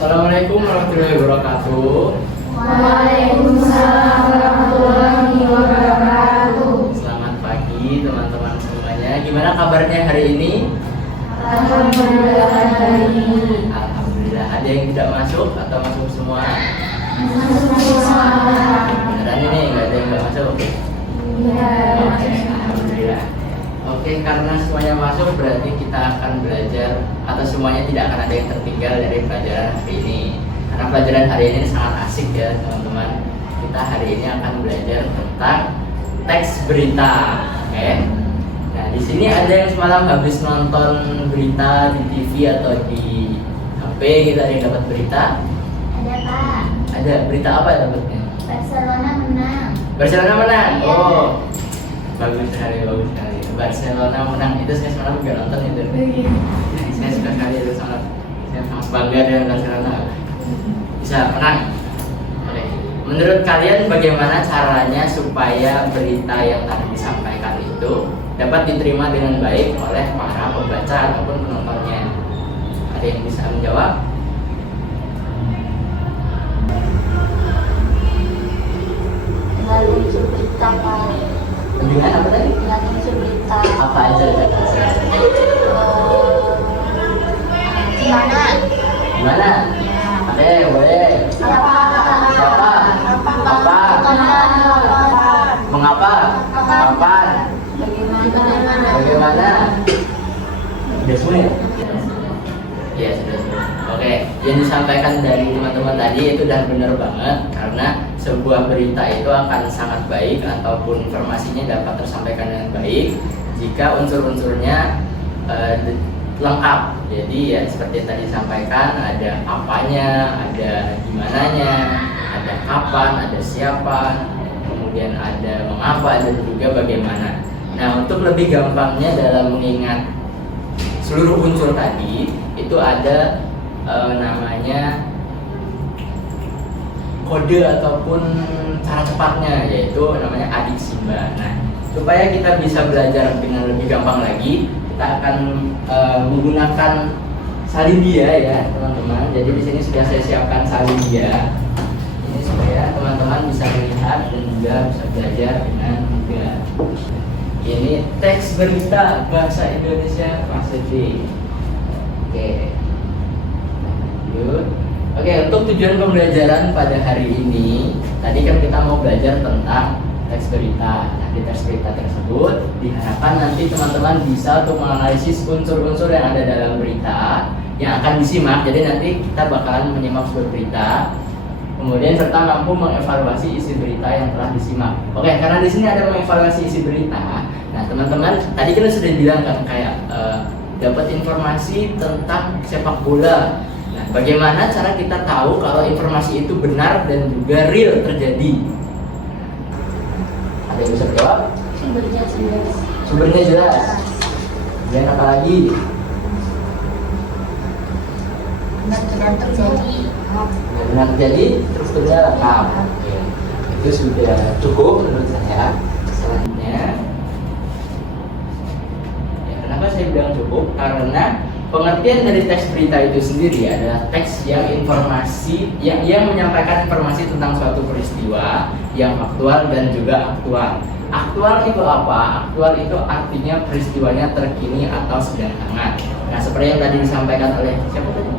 Assalamualaikum warahmatullahi wabarakatuh. Waalaikumsalam warahmatullahi wabarakatuh. Selamat pagi teman-teman semuanya. Gimana kabarnya hari ini? Alhamdulillah hari ini. Alhamdulillah. Ada yang tidak masuk atau masuk semua? Masuk semua. Beneran ini nggak ada yang nggak masuk? Iya. Oke, alhamdulillah. Oke, karena semuanya masuk berarti kita akan belajar atau semuanya tidak akan ada yang tertinggal dari pelajaran hari ini. Karena pelajaran hari ini sangat asik ya teman-teman. Kita hari ini akan belajar tentang teks berita. Oke. Nah, di sini ada yang semalam habis nonton berita di TV atau di HP gitu, ada yang dapat berita? Ada Pak. Ada berita apa ya dapatnya? Barcelona menang. Barcelona menang. Iya. Oh. Bagus sekali, bagus sekali. Barcelona menang itu saya semalam juga nonton itu. Saya suka sekali itu, sangat saya sangat bangga dengan Barcelona. Bisa menang. Oke. Menurut kalian bagaimana caranya supaya berita yang tadi disampaikan itu dapat diterima dengan baik oleh para pembaca ataupun penontonnya? Ada yang bisa menjawab? Melalui unsur berita Pak. Dengan apa tadi? Melalui unsur berita. Apa aja? Gimana? Gimana? Oke, boleh. Siapa? Siapa? Apa? Mengapa? Kapan? Bagaimana? Sudah semua ya? Iya, sudah semua. Oke, yang disampaikan dari teman-teman tadi itu udah benar banget, karena sebuah berita itu akan sangat baik ataupun informasinya dapat tersampaikan dengan baik jika unsur-unsurnya lengkap. Jadi ya seperti yang tadi disampaikan, ada apanya, ada gimananya, ada kapan, ada siapa, kemudian ada mengapa, dan juga bagaimana. Nah, untuk lebih gampangnya dalam mengingat seluruh unsur tadi itu ada namanya kode ataupun cara cepatnya, yaitu namanya adik simba. Nah, supaya kita bisa belajar dengan lebih gampang lagi, kita akan menggunakan salindia ya teman-teman. Jadi di sini sudah saya siapkan salindia ini supaya teman-teman bisa melihat dan juga bisa belajar dengan mudah. Ini teks berita bahasa Indonesia kelas D. Oke. Lanjut. Oke, untuk tujuan pembelajaran pada hari ini, tadi kan kita mau belajar tentang teks berita. Nah, di teks berita tersebut diharapkan nanti teman-teman bisa untuk menganalisis unsur-unsur yang ada dalam berita yang akan disimak. Jadi nanti kita bakalan menyimak sebuah berita, kemudian serta mampu mengevaluasi isi berita yang telah disimak. Oke, karena di sini ada mengevaluasi isi berita. Nah, teman-teman tadi kita sudah bilang kan kayak dapat informasi tentang sepak bola. Nah, bagaimana cara kita tahu kalau informasi itu benar dan juga real terjadi? Ada yang bisa jawab? Sumbernya jelas. Sumbernya jelas. Dan apa lagi? Benar-benar terjadi. Benar terjadi, strukturnya lengkap. Oke. Itu sudah cukup menurut saya. Selanjutnya, ya, kenapa saya bilang cukup? Karena pengertian dari teks berita itu sendiri adalah teks yang informasi yang menyampaikan informasi tentang suatu peristiwa yang faktual dan juga aktual. Aktual itu apa? Aktual itu artinya peristiwanya terkini atau sedang hangat. Nah, seperti yang tadi disampaikan oleh siapa tadi?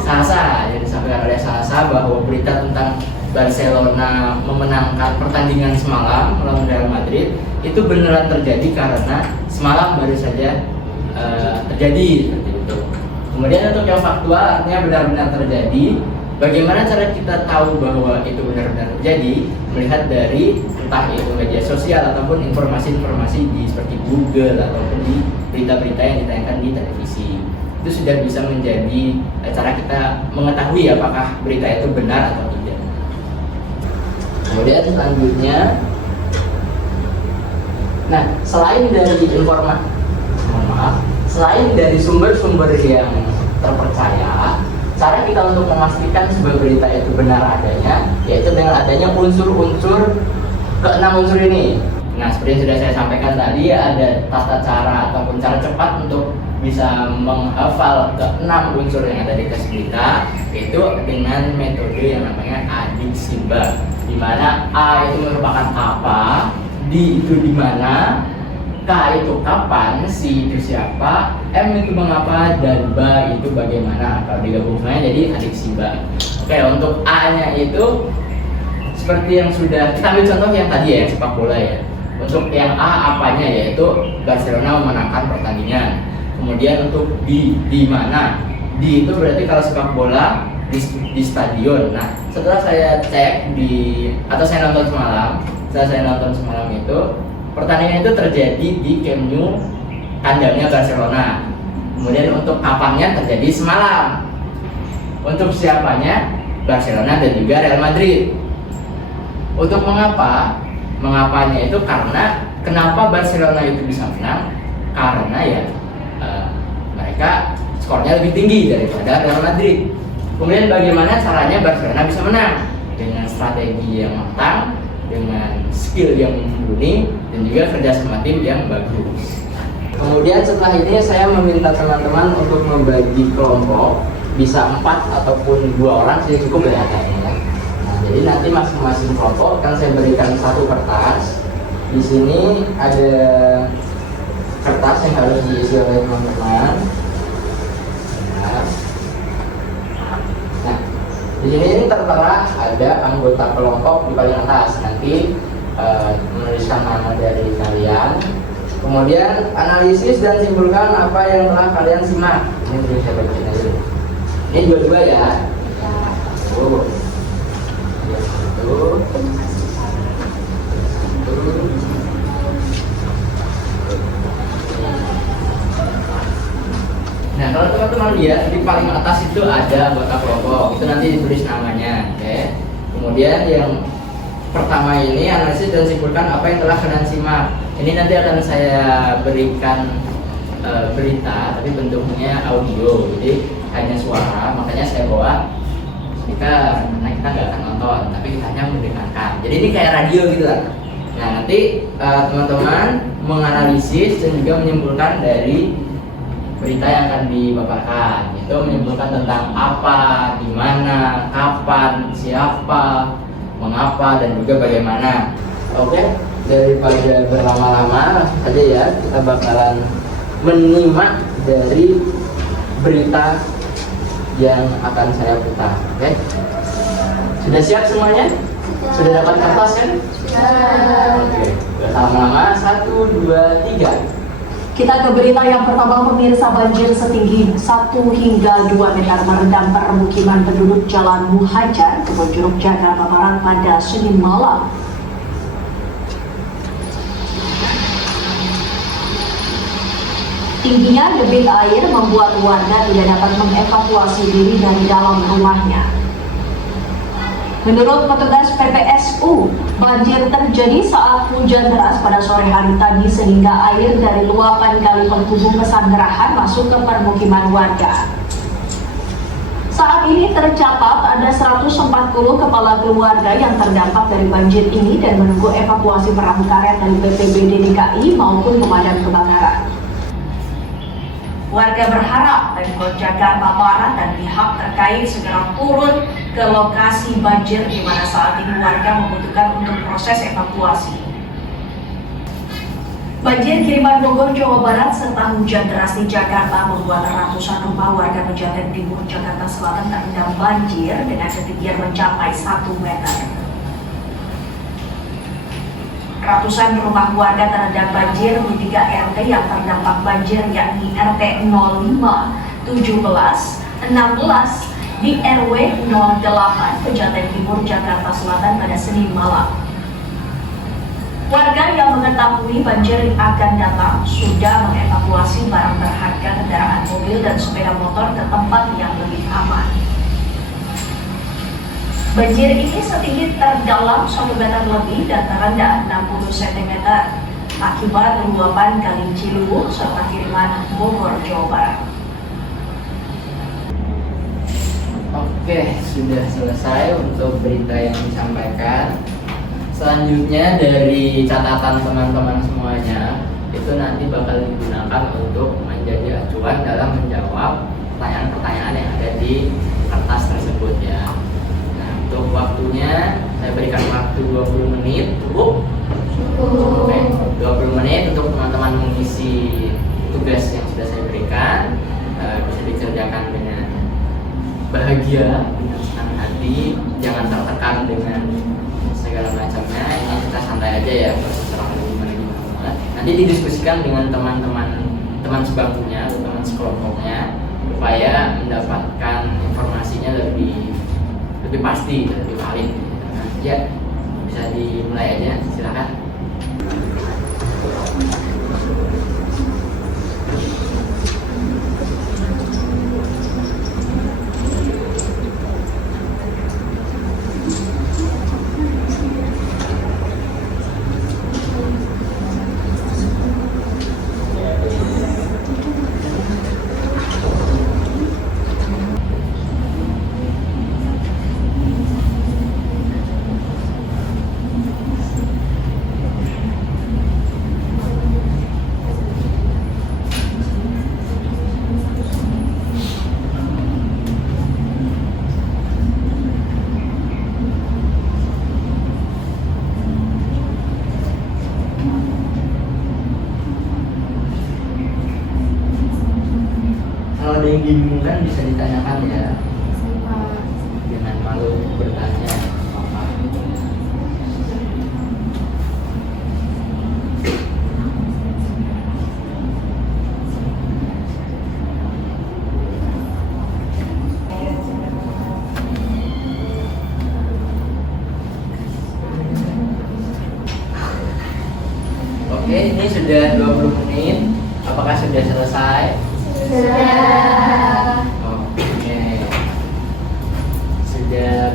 Salsa, yang disampaikan oleh Salsa bahwa berita tentang Barcelona memenangkan pertandingan semalam melawan Real Madrid itu beneran terjadi karena semalam baru saja terjadi seperti itu. Kemudian untuk yang faktual artinya benar-benar terjadi. Bagaimana cara kita tahu bahwa itu benar-benar terjadi? Melihat dari entah itu media sosial ataupun informasi-informasi di seperti Google ataupun di berita-berita yang ditayangkan di televisi. Itu sudah bisa menjadi cara kita mengetahui apakah berita itu benar atau tidak. Kemudian selanjutnya, nah selain dari selain dari sumber-sumber yang terpercaya, cara kita untuk memastikan sebuah berita itu benar adanya, yaitu dengan adanya unsur-unsur keenam unsur ini. Nah, seperti yang sudah saya sampaikan tadi, ada tata cara ataupun cara cepat untuk bisa menghafal ke-6 unsur yang ada di tes berita itu dengan metode yang namanya adik simba, di mana A itu merupakan apa, D itu di mana, K itu kapan, C itu siapa, M itu mengapa, dan B itu bagaimana. Kalau digabungkannya jadi adik simba. Oke, untuk A-nya itu seperti yang sudah kita ambil contoh yang tadi ya, sepak bola ya. Untuk yang A apanya yaitu Barcelona memenangkan pertandingan. Kemudian untuk di mana? Di itu berarti kalau sepak bola di stadion. Nah, setelah saya cek saya nonton semalam itu pertandingan itu terjadi di Camp Nou, kandangnya Barcelona. Kemudian untuk kapannya terjadi semalam. Untuk siapanya Barcelona dan juga Real Madrid. Untuk mengapanya itu karena kenapa Barcelona itu bisa menang? Karena ya mereka skornya lebih tinggi daripada Real Madrid. Kemudian bagaimana caranya Barcelona bisa menang? Dengan strategi yang matang, dengan skill yang mumpuni, dan juga kerjasama tim yang bagus. Kemudian setelah ini saya meminta teman-teman untuk membagi kelompok, bisa 4 ataupun 2 orang sudah cukup ya kayaknya. Jadi nanti masing-masing kelompok akan saya berikan satu kertas. Di sini ada kertas yang harus diisi oleh teman-teman. Nah, di sini tertera ada anggota kelompok di paling atas. Nanti menuliskan nama dari kalian. Kemudian analisis dan simpulkan apa yang telah kalian simak. Ini terus saya bacain aja. Ini dua-dua ya. Nah, kalau teman-teman lihat di paling atas itu ada anggota kelompok, itu nanti ditulis namanya, oke. Kemudian yang pertama ini analisis dan simpulkan apa yang telah kalian simak. Ini nanti akan saya berikan berita, tapi bentuknya audio, jadi hanya suara, makanya saya bawa karena kita nggak akan nonton, tapi kita hanya mendengarkan. Jadi ini kayak radio gitu lah. Nah, nanti teman-teman menganalisis dan juga menyimpulkan dari berita yang akan dipaparkan. Itu menyimpulkan tentang apa, di mana, kapan, siapa, mengapa, dan juga bagaimana. Oke, daripada berlama-lama saja ya, kita bakalan menyimak dari berita yang akan saya putar. Oke? Sudah siap semuanya? Sudah dapat kertas kan? Oke. Lama-lama 1, 2, 3. Kita ke berita yang pertama, pemirsa. Banjir setinggi 1 hingga 2 meter merendam permukiman penduduk Jalan Muhajar, Kebonjeruk, Jakarta Barat pada Senin malam. Tingginya debit air membuat warga tidak dapat mengevakuasi diri dari dalam rumahnya. Menurut petugas PPSU, banjir terjadi saat hujan deras pada sore hari tadi sehingga air dari luapan kali penghubung Pesanggerahan masuk ke permukiman warga. Saat ini tercatat ada 140 kepala keluarga yang terdampak dari banjir ini dan menunggu evakuasi perahu karet dari BPBD DKI maupun pemadam kebakaran. Warga berharap Pemkot Jakarta Barat dan pihak terkait segera turun ke lokasi banjir di mana saat ini warga membutuhkan untuk proses evakuasi. Banjir kiriman Bogor, Jawa Barat serta hujan deras di Jakarta membuat ratusan rumah warga Pejaten Timur, Jakarta Selatan terendam banjir dengan ketinggian mencapai 1 meter. Ratusan rumah warga terendam banjir di 3 RT yang terdampak banjir, yakni RT 05, 17, 16 di RW 08 Pejaten Timur, Jakarta Selatan pada Senin malam. Warga yang mengetahui banjir akan datang sudah mengevakuasi barang berharga, kendaraan mobil dan sepeda motor ke tempat yang lebih aman. Banjir ini setinggi terdalam 1 meter lebih dan terendah 60 cm akibat luapan Kali Ciliwung serta kiriman Bogor, Jawa Barat. Oke, sudah selesai untuk berita yang disampaikan. Selanjutnya dari catatan teman-teman semuanya itu nanti bakal digunakan untuk menjadi acuan dalam menjawab pertanyaan-pertanyaan yang ada di kertas tersebut ya. Nah, untuk waktunya saya berikan waktu 20 menit, cukup? Oke, 20 menit untuk teman-teman mengisi tugas yang sudah saya berikan. Bisa dikerjakan dengan bahagia, dengan senang hati, jangan tertekan dengan segala macamnya. Ini kita santai aja ya, proses gimana. Nanti didiskusikan dengan teman sebangkunya atau teman sekelompoknya supaya mendapatkan informasinya lebih pasti, lebih valid. Nah, ya bisa dimulai aja, silakan. Kalau ada yang dibingungkan bisa ditanyakan ya, jangan malu bertanya apa. Oke, ini sudah 20 menit. Apakah sudah selesai? Oke.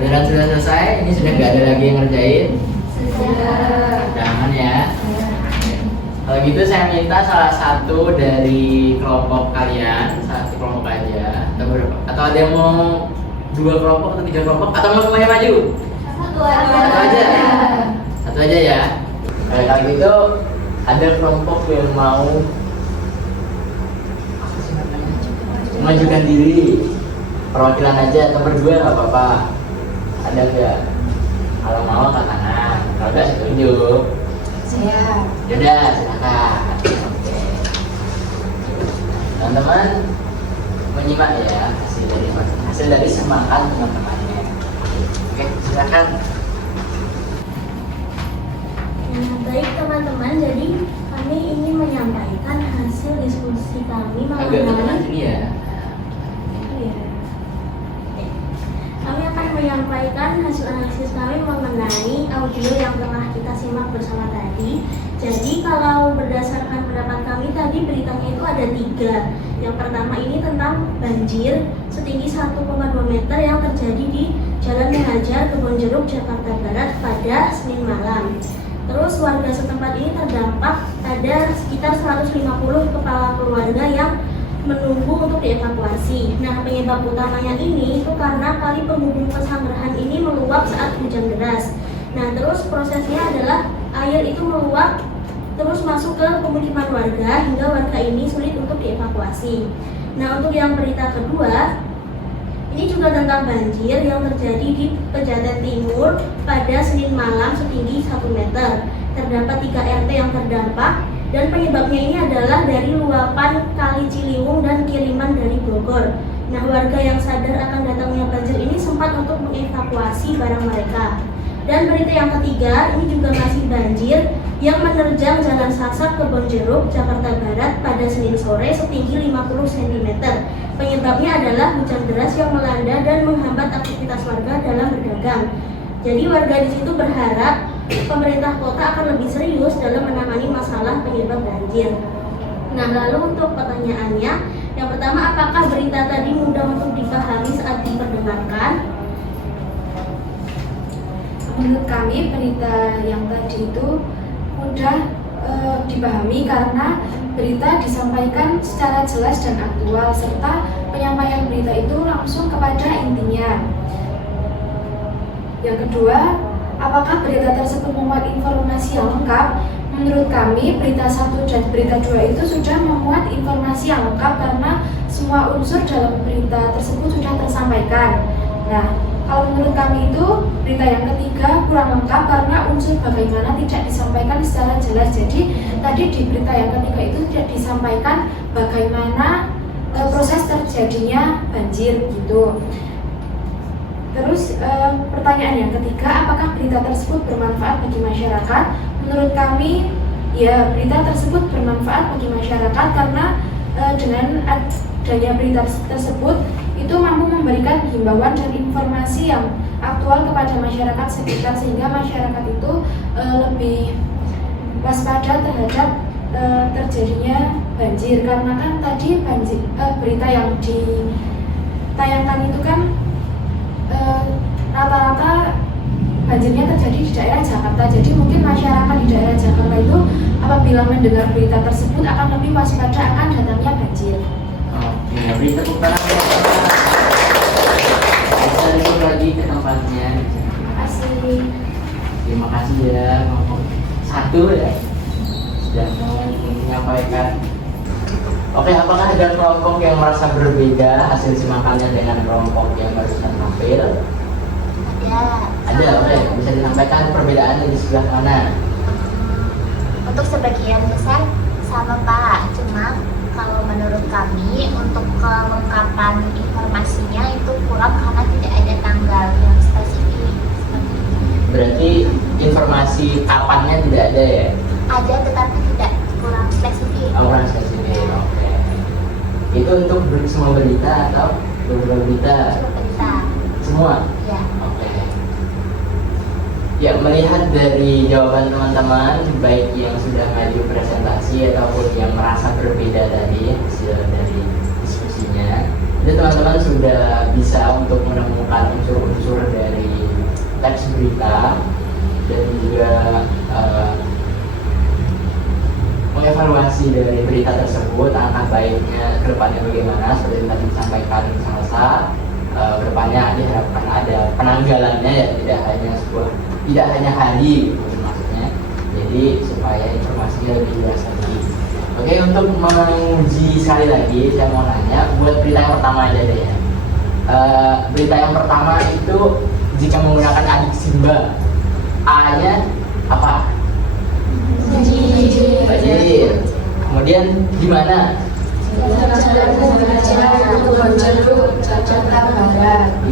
Beneran sudah selesai? Ini sudah nggak ada lagi yang ngerjain? Jangan ya. Oke. Kalau gitu saya minta salah satu dari kelompok kalian, satu kelompok aja, atau berapa? Atau ada yang mau 2 kelompok atau 3 kelompok? Atau mau semuanya maju? Satu aja. Satu aja ya. Kalau gitu ada kelompok yang mau mengajukan diri, perwakilan aja atau berdua nggak apa-apa. Ada nggak? Kalau mau angkat tangan, kalau nggak setuju. Saya. Yaudah, silakan. Oke. Teman-teman menyimak ya hasil dari semangat teman-temannya. Oke, silakan. Nah, baik teman-teman, jadi kami ingin menyampaikan hasil diskusi kami Agak dekat mengenai sini ya. Kami akan menyampaikan hasil analisis kami mengenai audio yang telah kita simak bersama tadi. Jadi kalau berdasarkan pendapat kami tadi beritanya itu ada 3. Yang pertama ini tentang banjir setinggi 1,2 meter yang terjadi di Jalan Mengajar, Kebonjeruk, Jakarta Barat pada Senin malam. Terus warga setempat ini terdampak, ada sekitar 150 kepala keluarga yang menunggu untuk dievakuasi. Nah, penyebab utamanya ini itu karena kali penghubung Pesanggerahan ini meluap saat hujan deras. Nah, terus prosesnya adalah air itu meluap terus masuk ke pemukiman warga hingga warga ini sulit untuk dievakuasi. Nah, untuk yang berita kedua, ini juga tentang banjir yang terjadi di Pejaten Timur pada Senin malam setinggi 1 meter. Terdapat 3 RT yang terdampak dan penyebabnya ini adalah dari luapan Kali Ciliwung dan kiriman dari Bogor. Nah, warga yang sadar akan datangnya banjir ini sempat untuk mengevakuasi barang mereka. Dan berita yang ketiga, ini juga masih banjir yang menerjang Jalan Sasak Kebonjeruk, Jakarta Barat pada Senin sore setinggi 50 cm. Penyebabnya adalah hujan deras yang melanda dan menghambat aktivitas warga dalam berdagang. Jadi warga di situ berharap pemerintah kota akan lebih serius dalam menangani masalah penyebab banjir. Nah, lalu untuk pertanyaannya, yang pertama, apakah berita tadi mudah untuk dipahami saat diperdengarkan? Menurut kami berita yang tadi itu mudah dipahami karena berita disampaikan secara jelas dan aktual serta penyampaian berita itu langsung kepada intinya. Yang kedua, apakah berita tersebut memuat informasi yang lengkap? menurut kami berita 1 dan berita 2 itu sudah memuat informasi yang lengkap karena semua unsur dalam berita tersebut sudah tersampaikan. Nah, kalau menurut kami itu berita yang ketiga kurang lengkap karena unsur bagaimana tidak disampaikan secara jelas. Jadi tadi di berita yang ketiga itu tidak disampaikan bagaimana proses terjadinya banjir gitu. Terus pertanyaan yang ketiga, apakah berita tersebut bermanfaat bagi masyarakat? Menurut kami, ya berita tersebut bermanfaat bagi masyarakat karena dengan adanya berita tersebut itu mampu memberikan himbauan dan informasi yang aktual kepada masyarakat sekitar sehingga masyarakat itu lebih waspada terhadap terjadinya banjir karena kan tadi berita yang ditayangkan itu kan rata-rata banjirnya terjadi di daerah Jakarta. Jadi mungkin masyarakat di daerah Jakarta itu apabila mendengar berita tersebut akan lebih waspada akan datangnya banjir. Oke, berita pertama. Bisa duduk lagi ke tempatnya. Terima kasih. Terima kasih ya, ngomong satu ya sudah menyampaikan. Oke, apakah ada kelompok yang merasa berbeda hasil simakannya dengan kelompok yang barusan tampil? Ada, oke. Bisa disampaikan perbedaannya di sebelah mana? Untuk sebagian besar sama Pak, cuma kalau menurut kami untuk kelengkapan informasinya itu kurang karena tidak ada tanggal yang spesifik. Berarti informasi kapannya tidak ada ya? Ada tetapi tidak kurang spesifik. Kurang spesifik, oke. Itu untuk semua berita atau beberapa berita? Berita. Semua? Ya. Oke. Ya, melihat dari jawaban teman-teman, baik yang sudah maju presentasi ataupun yang merasa berbeda tadi hasil dari diskusinya, itu teman-teman sudah bisa untuk menemukan unsur-unsur dari teks berita dan juga mengevaluasi dari berita tersebut, angka baiknya ke depannya bagaimana, seperti tadi disampaikan Salsa. Kedepannya diharapkan ada penanggalannya ya, tidak hanya hari gitu maksudnya, jadi supaya informasinya lebih jelas lagi. Oke, untuk menguji sekali lagi saya mau nanya buat berita yang pertama aja deh ya. Berita yang pertama itu jika menggunakan adik Simba, A-nya apa? Banjir. Kemudian gimana? Di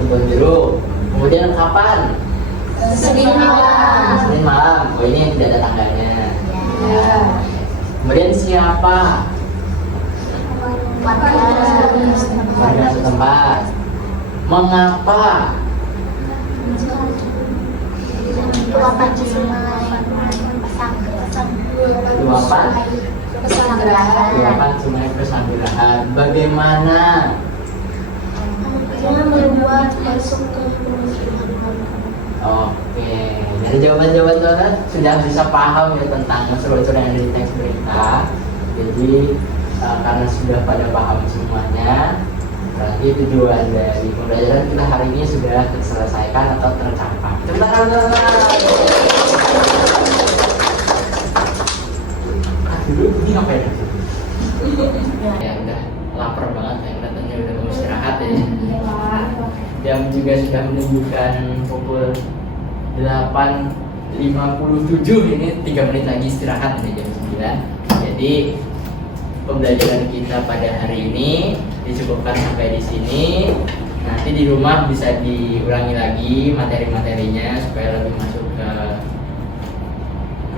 kebun jeruk. Kemudian kapan? Senin malam. Senin malam. Oh, ini yang tidak ada tanggalnya. Ya. Kemudian siapa? Warga setempat. Mengapa? Luapan di sungai Luapan Pesanggerahan. Luapan sungai Pesanggerahan. Bagaimana? Membuat masuk ke pemukiman. Oke, dari jawaban-jawaban teman sudah bisa paham ya tentang unsur-unsur yang ada di teks berita. Jadi karena sudah pada paham semuanya, berarti tujuan dari pembelajaran kita hari ini sudah terselesaikan atau tercapai. Dulu ini ngapain? Ya udah lapar banget ya, katanya udah mau istirahat ya. Jam juga sudah menunjukkan pukul 8.57, ini 3 menit lagi istirahat nih jam 9. Jadi pembelajaran kita pada hari ini dicukupkan sampai di sini. Nanti di rumah bisa diulangi lagi materi-materinya supaya lebih masuk ke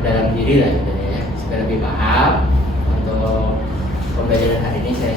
dalam diri lah gitu ya, supaya lebih paham. Untuk pembelajaran hari ini saya